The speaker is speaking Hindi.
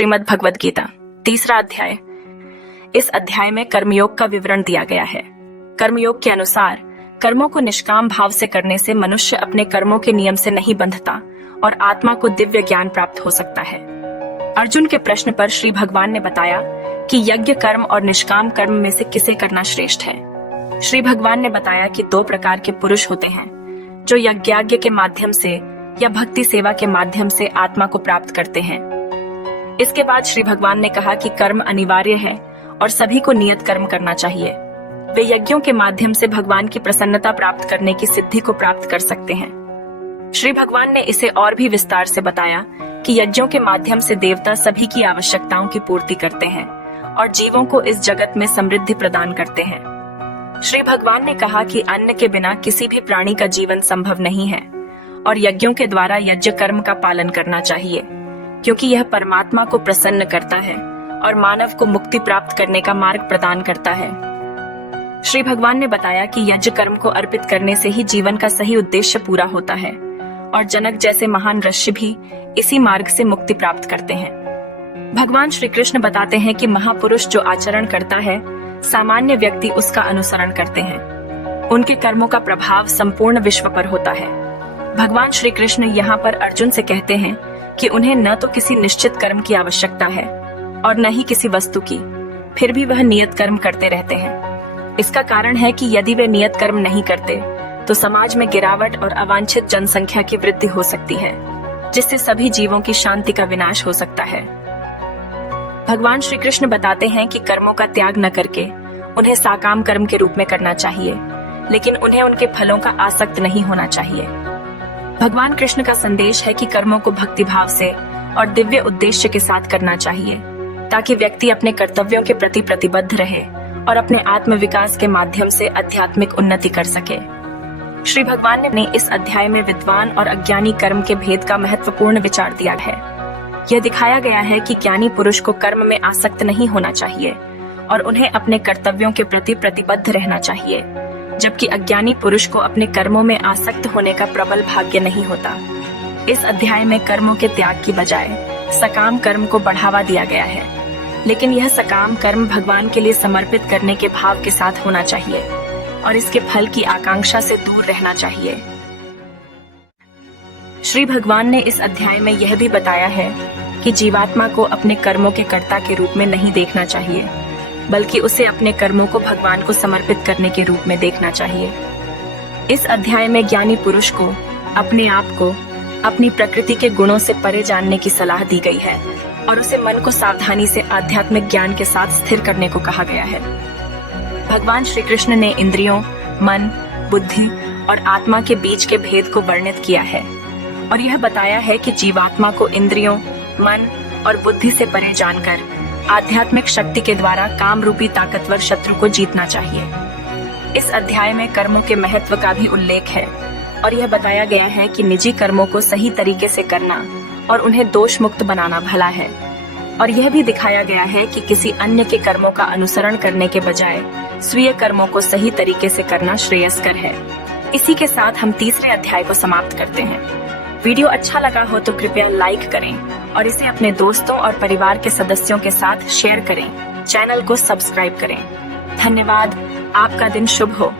श्रीमद् भगवद गीता, तीसरा अध्याय। इस अध्याय में कर्मयोग का विवरण दिया गया है। कर्मयोग के अनुसार कर्मों को निष्काम भाव से करने से मनुष्य अपने कर्मों के नियम से नहीं बंधता और आत्मा को दिव्य ज्ञान प्राप्त हो सकता है। अर्जुन के प्रश्न पर श्री भगवान ने बताया कि यज्ञ कर्म और निष्काम कर्म में से किसे करना श्रेष्ठ है। श्री भगवान ने बताया कि दो प्रकार के पुरुष होते हैं, जो यज्ञ के माध्यम से या भक्ति सेवा के माध्यम से आत्मा को प्राप्त करते हैं। इसके बाद श्री भगवान ने कहा कि कर्म अनिवार्य है और सभी को नियत कर्म करना चाहिए। वे यज्ञों के माध्यम से भगवान की प्रसन्नता प्राप्त करने की सिद्धि को प्राप्त कर सकते हैं। श्री भगवान ने इसे और भी विस्तार से बताया कि यज्ञों के माध्यम से देवता सभी की आवश्यकताओं की पूर्ति करते हैं और जीवों को इस जगत में समृद्धि प्रदान करते हैं। श्री भगवान ने कहा कि अन्न के बिना किसी भी प्राणी का जीवन संभव नहीं है और यज्ञों के द्वारा यज्ञ कर्म का पालन करना चाहिए, क्योंकि यह परमात्मा को प्रसन्न करता है और मानव को मुक्ति प्राप्त करने का मार्ग प्रदान करता है। श्री भगवान ने बताया कि यज्ञ कर्म को अर्पित करने से ही जीवन का सही उद्देश्य पूरा होता है और जनक जैसे महान ऋषि भी इसी मार्ग से मुक्ति प्राप्त करते हैं। भगवान श्री कृष्ण बताते हैं कि महापुरुष जो आचरण करता है, सामान्य व्यक्ति उसका अनुसरण करते हैं। उनके कर्मों का प्रभाव संपूर्ण विश्व पर होता है। भगवान श्री कृष्ण यहाँ पर अर्जुन से कहते हैं कि उन्हें न तो किसी निश्चित कर्म की आवश्यकता है और न ही किसी वस्तु की, फिर भी वह नियत कर्म करते रहते हैं। इसका कारण है कि यदि वे नियत कर्म नहीं करते तो समाज में गिरावट और अवांछित जनसंख्या की वृद्धि हो सकती है, जिससे सभी जीवों की शांति का विनाश हो सकता है। भगवान श्री कृष्ण बताते हैं कि कर्मों का त्याग न करके उन्हें साकाम कर्म के रूप में करना चाहिए, लेकिन उन्हें उनके फलों का आसक्त नहीं होना चाहिए। भगवान कृष्ण का संदेश है कि कर्मों को भक्ति भाव से और दिव्य उद्देश्य के साथ करना चाहिए, ताकि व्यक्ति अपने कर्तव्यों के प्रति प्रतिबद्ध रहे और अपने आत्म विकास के माध्यम से आध्यात्मिक उन्नति कर सके। श्री भगवान ने इस अध्याय में विद्वान और अज्ञानी कर्म के भेद का महत्वपूर्ण विचार दिया है। यह दिखाया गया है कि ज्ञानी पुरुष को कर्म में आसक्त नहीं होना चाहिए और उन्हें अपने कर्तव्यों के प्रति प्रतिबद्ध रहना चाहिए, जबकि अज्ञानी पुरुष को अपने कर्मों में आसक्त होने का प्रबल भाग्य नहीं होता। इस अध्याय में कर्मों के त्याग की बजाय सकाम कर्म को बढ़ावा दिया गया है, लेकिन यह सकाम कर्म भगवान के लिए समर्पित करने के भाव के साथ होना चाहिए और इसके फल की आकांक्षा से दूर रहना चाहिए। श्री भगवान ने इस अध्याय में यह भी बताया है कि जीवात्मा को अपने कर्मों के कर्ता के रूप में नहीं देखना चाहिए, बल्कि उसे अपने कर्मों को भगवान को समर्पित करने के रूप में देखना चाहिए। इस अध्याय में ज्ञानी पुरुष को अपने आप को अपनी प्रकृति के गुणों से परे जानने की सलाह दी गई है और उसे मन को सावधानी से आध्यात्मिक ज्ञान के साथ स्थिर करने को कहा गया है। भगवान श्री कृष्ण ने इंद्रियों, मन, बुद्धि और आत्मा के बीच के भेद को वर्णित किया है और यह बताया है कि जीवात्मा को इंद्रियों, मन और बुद्धि से परे जानकर आध्यात्मिक शक्ति के द्वारा काम रूपी ताकतवर शत्रु को जीतना चाहिए। इस अध्याय में कर्मों के महत्व का भी उल्लेख है और यह बताया गया है कि निजी कर्मों को सही तरीके से करना और उन्हें दोष मुक्त बनाना भला है, और यह भी दिखाया गया है कि किसी अन्य के कर्मों का अनुसरण करने के बजाय स्वीय कर्मों को सही तरीके से करना श्रेयस्कर है। इसी के साथ हम तीसरे अध्याय को समाप्त करते हैं। वीडियो अच्छा लगा हो तो कृपया लाइक करें और इसे अपने दोस्तों और परिवार के सदस्यों के साथ शेयर करें। चैनल को सब्सक्राइब करें। धन्यवाद। आपका दिन शुभ हो।